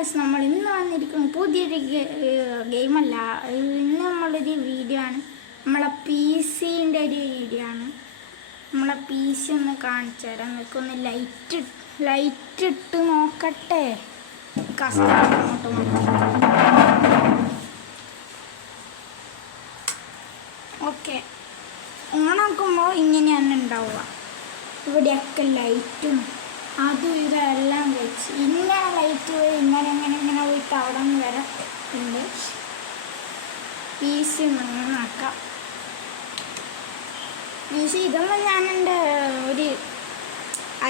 Guys, നമ്മൾ ഇന്ന് വന്നിരിക്കുന്ന പുതിയൊരു ഗെയിമല്ല, ഇന്ന് നമ്മളൊരു വീഡിയോ ആണ്. നമ്മളെ PC-ൻ്റെ ഒരു വീഡിയോ ആണ്. നമ്മളെ PC ഒന്ന് കാണിച്ചു തരാം. നിൽക്കൊന്ന് ലൈറ്റ് ഇട്ട് നോക്കട്ടെ. ഓക്കെ, ഓണാക്കുമ്പോൾ ഇങ്ങനെയാണ് ഉണ്ടാവുക. ഇവിടെയൊക്കെ ലൈറ്റും അതും ഇതെല്ലാം വെച്ച് ഇങ്ങനെ ലൈറ്റ് പോയി ഇങ്ങനെ പോയിട്ട് അവിടെ നിന്ന് വരെ ഉണ്ട്. PC നന്നാക്കാം. PC ഇതൊന്നും ഞാൻ എൻ്റെ ഒരു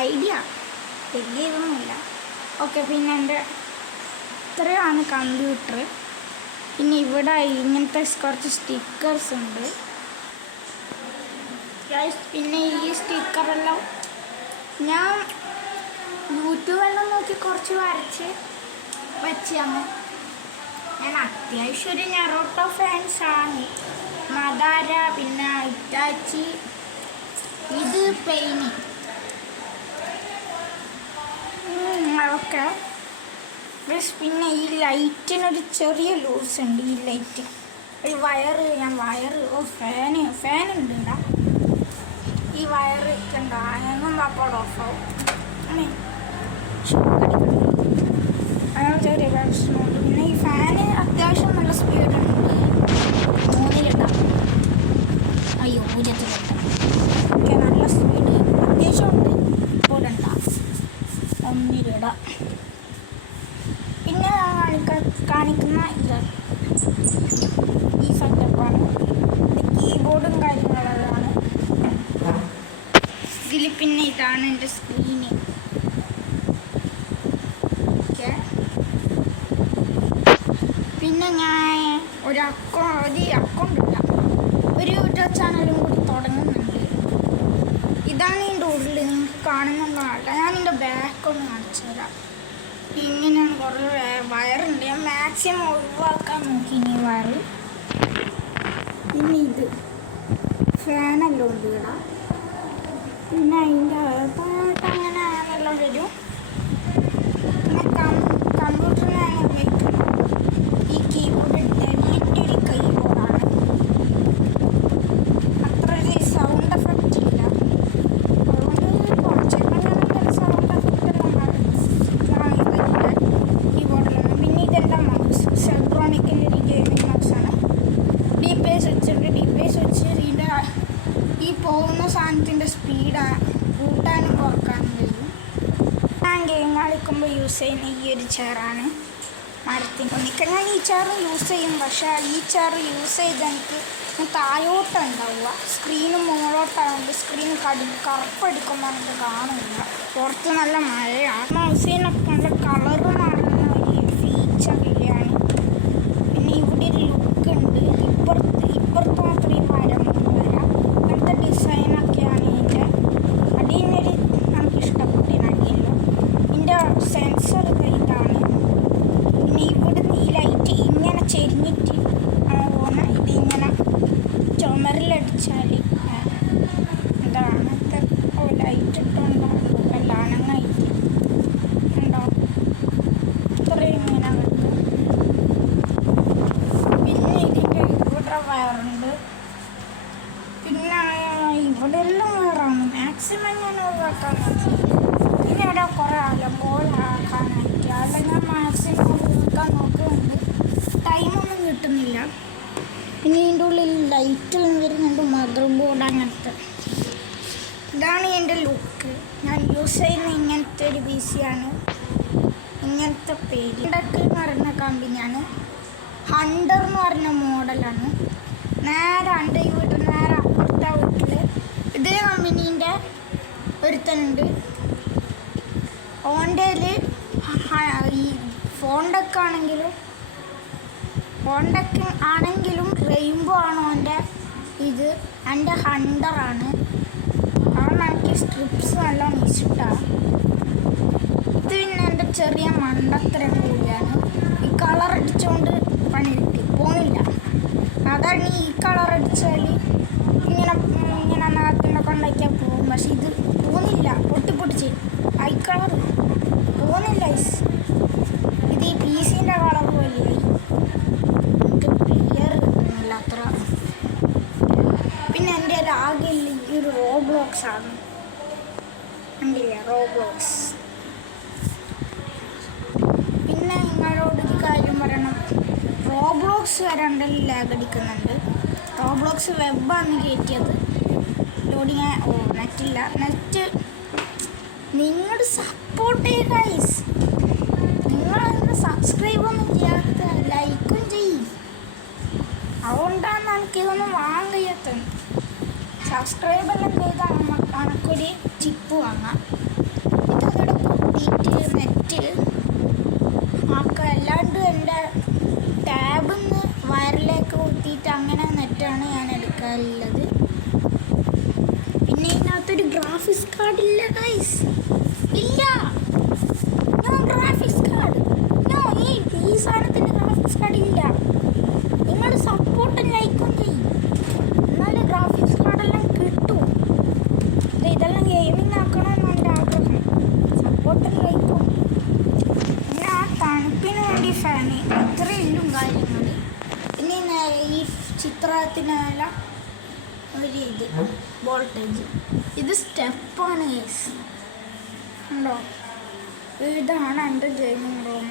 ഐഡിയ, വലിയ ഇതൊന്നുമില്ല. ഓക്കെ, പിന്നെ എൻ്റെ ഇത്രയാണ് കമ്പ്യൂട്ടർ. പിന്നെ ഇവിടെ ഇങ്ങനത്തെ കുറച്ച് സ്റ്റിക്കേഴ്സ് ഉണ്ട്. പിന്നെ ഈ സ്റ്റിക്കറെല്ലാം ഞാൻ യൂട്യൂബെല്ലാം നോക്കി കുറച്ച് വരച്ച് വെച്ചാണ്. ഞാൻ അത്യാവശ്യം ഒരു നെറോട്ടോ ഫാൻസാണ്. മദാര, പിന്നെ ഇറ്റാച്ചി, ഇത് പെയിന്. ഓക്കെ, പിന്നെ ഈ ലൈറ്റിനൊരു ചെറിയ ലൂസ് ഉണ്ട്. ഈ ലൈറ്റ് ഒരു വയറ് ഫാൻ ഉണ്ട് ഇവിടെ. ഈ വയറ് കണ്ടോ, അതൊന്നും അപ്പോൾ ഓഫാവും. അങ്ങനെ ചെറിയ പ്രശ്നമുണ്ട്. പിന്നെ ഈ ഫാന് അത്യാവശ്യം നല്ല സ്പീഡുണ്ട്. 3-ലിടാം. അയ്യോ, 0-ലിടാം. ഓക്കെ, നല്ല സ്പീഡ് അത്യാവശ്യമുണ്ട്. ഇപ്പോൾ ഇടാം, 1-ലിടാം. പിന്നെ കാണിക്കുന്ന ഇത് ഈ സെറ്റപ്പാണ്. ഇത് കീബോർഡും കാര്യങ്ങളെല്ലാം. ഇതിൽ പിന്നെ ഇതാണ് എൻ്റെ സ്ക്രീന്. ഓക്കെ, പിന്നെ ഞാൻ ഒരു അക്കൗണ്ട് ഇല്ല, ഒരു യൂട്യൂബ് ചാനലും കൂടി തുടങ്ങുന്നുണ്ട്. ഇതാണ് ഇതിൻ്റെ ഉള്ളിൽ നിങ്ങൾക്ക് കാണുന്നതല്ല. ഞാൻ ഇതിൻ്റെ ബാക്കൊന്ന് കാണിച്ചു തരാം. ഇങ്ങനെയാണ് കുറേ വയറുണ്ട്. ഞാൻ മാക്സിമം ഒഴിവാക്കാൻ നോക്കി ഈ വയറ്. പിന്നെ ഇത് ഫാനെല്ലാം ഉണ്ട് ഇവിടെ. പിന്നെ അതിൻ്റെ അകത്തായിട്ട് അങ്ങനെ എല്ലാം വരും. പിന്നെ കമ്പ്യൂട്ടറിനാണ് ഉപയോഗിക്കുന്നത്. ഈ കീബോർഡ് ഡെല്ലിൻ്റെ ഒരു കീബോർഡാണ്. അത്ര ഒരു സൗണ്ട് എഫക്റ്റ് ഇല്ല. അതുകൊണ്ട് കുറച്ചൊക്കെ സൗണ്ട് എഫക്റ്റ് എല്ലാം കീബോർഡിലാണ്. പിന്നെ ഇതെല്ലാം മൗസ്, സെൽട്രോണിക്കിൻ്റെ ഒരു ഗെയിമിംഗ് മൗസാണ്. DPI വെച്ച് ഇതിൻ്റെ ഈ പോകുന്ന സാധനത്തിൻ്റെ സ്പീഡ് കൂട്ടാനും കുറക്കാനും കഴിയും. ഞാൻ ഗെയിം കളിക്കുമ്പോൾ യൂസ് ചെയ്യുന്ന ഈ ഒരു ചെയറാണ്. മരത്തിൻ്റെ ഒന്നിക്കൽ ഞാൻ ഈ ചെയർ യൂസ് ചെയ്യും. പക്ഷേ ഈ ചെയർ യൂസ് ചെയ്ത് എനിക്ക് താഴോട്ടുണ്ടാവുക. സ്ക്രീന് മുകളോട്ടായതുകൊണ്ട് സ്ക്രീൻ കറുപ്പടിക്കുമ്പോൾ എനിക്ക് കാണില്ല. പുറത്ത് നല്ല മഴയാണ്. മൗസിനൊക്കെ നല്ല കളറ് മാറുന്ന ഒരു ഫീച്ചറിലാണ്. പിന്നെ ഇവിടെ ഒരു ലുക്ക് ഉണ്ട്. ഇപ്പുറത്ത് മാത്രം ഈ മരം വരാം. അങ്ങനത്തെ ഡിസൈനൊക്കെയാണ് ഇതിൻ്റെ. അടിയിനൊരു നമുക്ക് ഇഷ്ടപ്പെട്ട അടിയല്ലോ. ഇതിൻ്റെ സെൻസർ ഇതാണ്. പിന്നെ ഇവിടുന്ന് ഈ ലൈറ്റ് ഇങ്ങനെ ചെരിഞ്ഞിട്ട് പോകുന്ന ഇതിങ്ങനെ ചുമരിലടിച്ചാൽ എന്താണ് ലൈറ്റ് ഇട്ടുണ്ടാകും. എല്ലാം അണങ്ങായിട്ട് ഉണ്ടോ, ഇത്രയും ഇങ്ങനെ വെക്കും. പിന്നെ ഇതിൻ്റെ ഇവിടെ വയറുണ്ട്. പിന്നെ ഇവിടെ എല്ലാം വയറാണ്. മാക്സിമം ഞാൻ ഒഴിവാക്കാൻ നോക്കി. പിന്നെ ഇവിടെ കുറേ അലമ്പോലാക്കാനായിട്ട് അല്ല ഞാൻ മാക്സിമം ഒഴിവാക്കാൻ നോക്കുന്നുണ്ട്. ടൈമൊന്നും കിട്ടുന്നില്ല. പിന്നെ ഇതിൻ്റെ ഉള്ളിൽ ലൈറ്റ് വരുന്നുണ്ട്, മദർ ബോർഡ് അങ്ങനത്തെ. ഇതാണ് എൻ്റെ ലുക്ക്. ഞാൻ യൂസ് ചെയ്യുന്ന ഇങ്ങനത്തെ ഒരു PC-യാണ്. ഇങ്ങനത്തെ പേര് എന്ന് പറയുന്ന കമ്പനിയാണ്. ഹണ്ടർ എന്ന് പറഞ്ഞ മോഡലാണ്. നേരെ എൻ്റെ ഈ വീട്ടിൽ നേരെ അപ്പുറത്തെ വീട്ടിൽ ഇതേ കമ്പനീൻ്റെ ഒരുത്തനുണ്ട്. ഓൻ്റെ ഈ ഫോണ്ടൊക്കെ ആണെങ്കിലും റെയിൻബോ ആണ് ഓൻ്റെ ഇത്. എൻ്റെ ഹണ്ടറാണ്. കാരണം എനിക്ക് സ്ട്രിപ്സ് നല്ല ഇഷ്ടമാണ്. ഇത് പിന്നെ എൻ്റെ ചെറിയ മണ്ടത്തരം കൂടിയാണ്. ഈ കളർ അടിച്ചുകൊണ്ട് പണി കിട്ടി പോണില്ല. അതാണ് ഈ കളർ അടിച്ചാൽ ഇങ്ങനെ നാട്ടിനൊക്കെ ഉണ്ടാക്കിയാൽ പോകും. പക്ഷെ ഇത് പോകുന്നില്ല, പൊട്ടിച്ച് ഐ കളർ പോകുന്നില്ല. ഇത് ഈ റോബ്ലോക്സ് ആണ്. കണ്ടില്ലേ, റോബ്ലോക്സ്. പിന്നെ നിങ്ങളോടൊരു കാര്യം പറയണം, റോബ്ലോക്സ് വരണ്ടല്ലോ ലാഗ് അടിക്കുന്നുണ്ട്. റോബ്ലോക്സ് വെബാണ് കയറ്റിയത്. ലോഡിങ് നെറ്റില്ല. നെറ്റ് നിങ്ങൾ സപ്പോർട്ട് ചെയ്യുക ഗൈസ്. നിങ്ങളതിന് സബ്സ്ക്രൈബൊന്നും ചെയ്യാത്ത, ലൈക്കും ചെയ്യും. അതുകൊണ്ടാണ് എനിക്കിതൊന്നും വാങ്ങാൻ കഴിയാത്തത്. സബ്സ്ക്രൈബെല്ലാം ചെയ്താൽ നമുക്കൊരു ചിപ്പ് വാങ്ങാം. ഇതവിടെ പൊട്ടിയിട്ട് നെറ്റ് ആക്കുക. അല്ലാണ്ട് എൻ്റെ ടാബിൽ നിന്ന് വയറിലേക്ക് കുത്തിയിട്ട് അങ്ങനെ നെറ്റാണ് ഞാൻ എടുക്കാറുള്ളത്. പിന്നെ ഇതിനകത്തൊരു ഗ്രാഫിക്സ് കാർഡ് ഇല്ല ഗൈസ്, ഇല്ല. No graphics card, no. ഈ സാധനത്തിന് ഗ്രാഫിക്സ് കാർഡ് ഇല്ല. നിങ്ങൾ സപ്പോർട്ടും ലൈക്കും ചെയ്യും, എന്നാലും ഗ്രാഫിക്സ് കാർഡെല്ലാം കിട്ടും. ഇതെല്ലാം ഗെയിമിങ് ആക്കണമെന്ന് എൻ്റെ ആഗ്രഹം. സപ്പോർട്ടും ലൈക്കും. പിന്നെ ആ തണുപ്പിന് വേണ്ടി ഫാന്, ഇത്രയെല്ലാം കാര്യങ്ങൾ. പിന്നെ ഈ ചിത്രത്തിനല്ല ഒരു ഇത് വോൾട്ടേജ്. ഇത് സ്റ്റെപ്പാണ് ഗൈസ്, ഉണ്ടോ? ഇതാണ് എൻ്റെ ഗെയിമിങ് റൂം.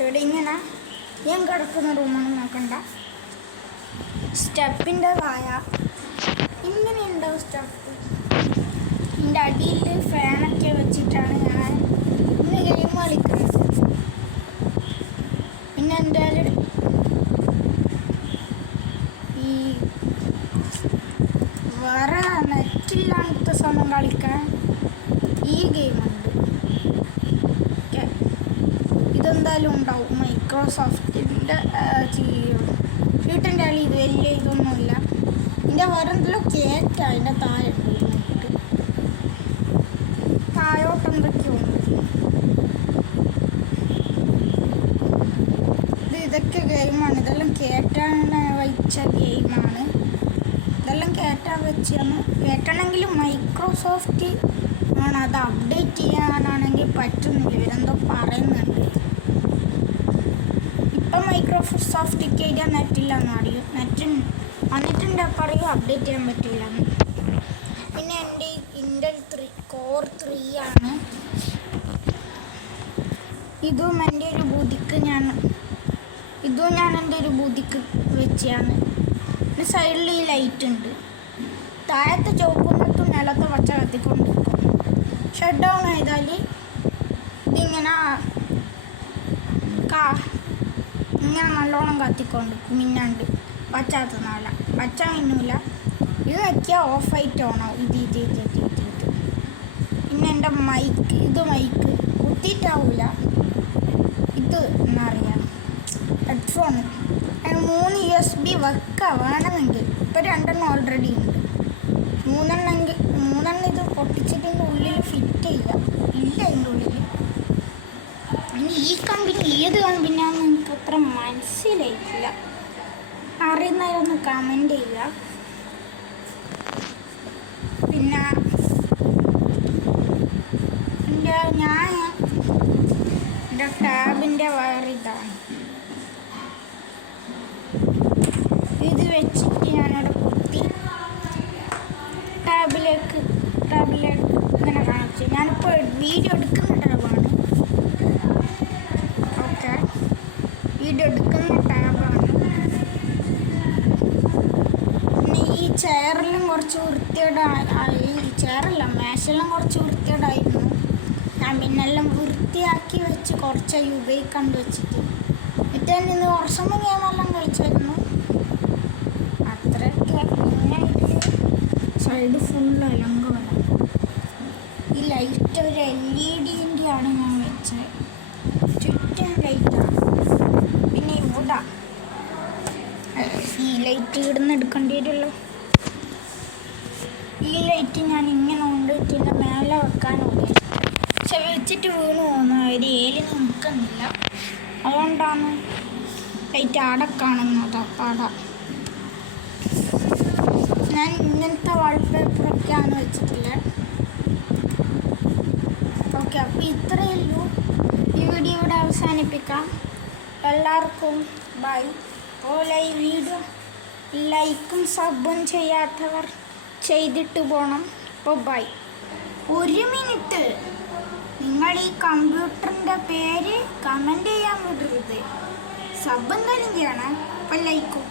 ഇവിടെ ഇങ്ങനെ ഞാൻ കിടക്കുന്ന റൂമാണ്, നോക്കണ്ട. സ്റ്റെപ്പിൻ്റെതായ ഇങ്ങനെ ഉണ്ടാവും സ്റ്റെപ്പ്. ഇതിൻ്റെ അടിയിൽ ഫാനൊക്കെ വെച്ചിട്ടാണ് ഞാൻ ഇന്ന് ഗെയിം കളിക്കുന്നത്. പിന്നെ എൻ്റെ ഈ വേറെ നെറ്റില്ലാത്ത സമയം കളിക്കാൻ ഈ ഗെയിമുണ്ട്. ഇതെന്തായാലും ഉണ്ടാവും. മൈക്രോസോഫ്റ്റിൻ്റെ വീട്ടിൻ്റെ ആളി ഇത് വലിയ ഇതൊന്നുമില്ല. ഇതിൻ്റെ വേറെ എന്തെല്ലോ കേക്ക് അതിൻ്റെ താഴെ ഉണ്ട്, താഴോട്ട് എന്തൊക്കെയോ ഉണ്ട്. ഇതൊക്കെ ഗെയിമാണ്. ഇതെല്ലാം കേറ്റാൻ വെച്ച ഗെയിമാണ്. ഇതെല്ലാം കേറ്റാൻ വെച്ചാണ്. കേട്ടണമെങ്കിൽ മൈക്രോസോഫ്റ്റ് ആണ്. അത് അപ്ഡേറ്റ് ചെയ്യാനാണെങ്കിൽ പറ്റുന്നില്ല, ഇവരെന്തോ പറയുന്നുണ്ട്. ഇപ്പം മൈക്രോസോഫ്റ്റ് കയറ്റിയാൽ നെറ്റില്ലെന്ന് അറിയും. വന്നിട്ടുണ്ട്, പറയും അപ്ഡേറ്റ് ചെയ്യാൻ പറ്റില്ല. പിന്നെ എൻ്റെ ഇൻ്റൽ കോർ 3 ആണ്. ഇതും എൻ്റെ ഒരു ബുദ്ധിക്ക് ഞാൻ എൻ്റെ ഒരു ബുദ്ധിക്ക് വെച്ചാണ്. പിന്നെ സൈഡിൽ ഈ ലൈറ്റ് ഉണ്ട്. താഴത്തെ ചുവപ്പുന്നത്തും നിലത്തെ പച്ച കത്തിക്കൊണ്ടിരിക്കും. ഷട്ട് ഡൗൺ ചെയ്താൽ ഇതിങ്ങനെ ഇങ്ങനെ നല്ലോണം കത്തിക്കൊണ്ടിരിക്കും. മിന്നാണ്ട് പച്ച മിന്നൂല. ഇത് നോക്കിയാൽ ഓഫായിട്ട് ഓണാവും. ഇത് പിന്നെ എൻ്റെ മൈക്ക് കുത്തിയിട്ടാവില്ല. ഇത് എന്താ പറയുക, ഹെഡ്ഫോൺ 3 USB വെക്കാം വേണമെങ്കിൽ. ഇപ്പോൾ 2 ഓൾറെഡി ഉണ്ട്. 3 ഇത് പൊട്ടിച്ചിട്ടിൻ്റെ ഉള്ളിൽ ഫിറ്റ് ചെയ്യുക. ഇല്ല ഇതിൻ്റെ ഉള്ളിൽ. ഇനി ഈ കമ്പനി ഏത് കമ്പനിയാണെന്ന് എനിക്ക് അത്ര മനസ്സിലായിട്ടില്ല. അറിയുന്നവരൊന്ന് കമൻറ്റ് ചെയ്യുക. പിന്നെ എൻ്റെ ടാബിൻ്റെ വയർ ഇതാണ്. ഇത് വെച്ചിട്ട് ഞാനവിടെ കുത്തി ടാബിലേക്ക് ഇങ്ങനെ കാണിച്ചു. ഞാനിപ്പോൾ വീഡിയോ എടുക്കുന്ന ടാബാണ്. ഓക്കെ, വീഡിയോ എടുക്കുന്ന ടാബാണ്. പിന്നെ ഈ ചെയറെല്ലാം കുറച്ച് വൃത്തികേടായി. ചെയറല്ല, മേശെല്ലാം കുറച്ച് വൃത്തികേടായിരുന്നു. ഞാൻ പിന്നെല്ലാം വൃത്തിയാക്കി വെച്ച് കുറച്ചായി ഉപയോഗിക്കാണ്ട് വെച്ചിട്ട്. എന്നിട്ട് തന്നെ ഇന്ന് കുറച്ച് സമയം ഗെയിമെല്ലാം കളിച്ചായിരുന്നു. അത്രയൊക്കെ. പിന്നെ സൈഡ് ഫുള്ള് അലങ്കമാണ്. ഈ ലൈറ്റ് ഒരു LED ആണ് ഞാൻ വെച്ചത്. ചുറ്റും ലൈറ്റാണ്. പിന്നെ ഇവിടെ ഈ ലൈറ്റ് ഇവിടുന്ന് എടുക്കേണ്ടി വരുമല്ലോ. ഈ ലൈറ്റ് ഞാൻ ഇങ്ങനെ കൊണ്ടിട്ട് ഇതിൻ്റെ മേലെ വെക്കാൻ നോക്കി. പക്ഷെ വെച്ചിട്ട് വീണ് പോകുന്നു. ഒരു ഏലി നിൽക്കുന്നില്ല. അതുകൊണ്ടാണ് ലൈറ്റ് ആടെ കാണുന്നത്. ഞാൻ ഇങ്ങനത്തെ വാൾപേപ്പറൊക്കെയാണ് വെച്ചിട്ടില്ല. ഓക്കെ, അപ്പോൾ ഇത്രയേ ഉള്ളൂ. ഈ വീഡിയോ ഇവിടെ അവസാനിപ്പിക്കാം. എല്ലാവർക്കും ബൈ. അതുപോലെ ഈ വീഡിയോ ലൈക്കും സബും ചെയ്യാത്തവർ ചെയ്തിട്ട് പോകണം. ഇപ്പോൾ ബൈ. 1 മിനിറ്റ്, നിങ്ങൾ ഈ കമ്പ്യൂട്ടറിൻ്റെ പേര് കമൻറ്റ് ചെയ്യാൻ വിടരുത്. സബ് എന്തായാലും ചെയ്യണം. അപ്പം ലൈക്കും.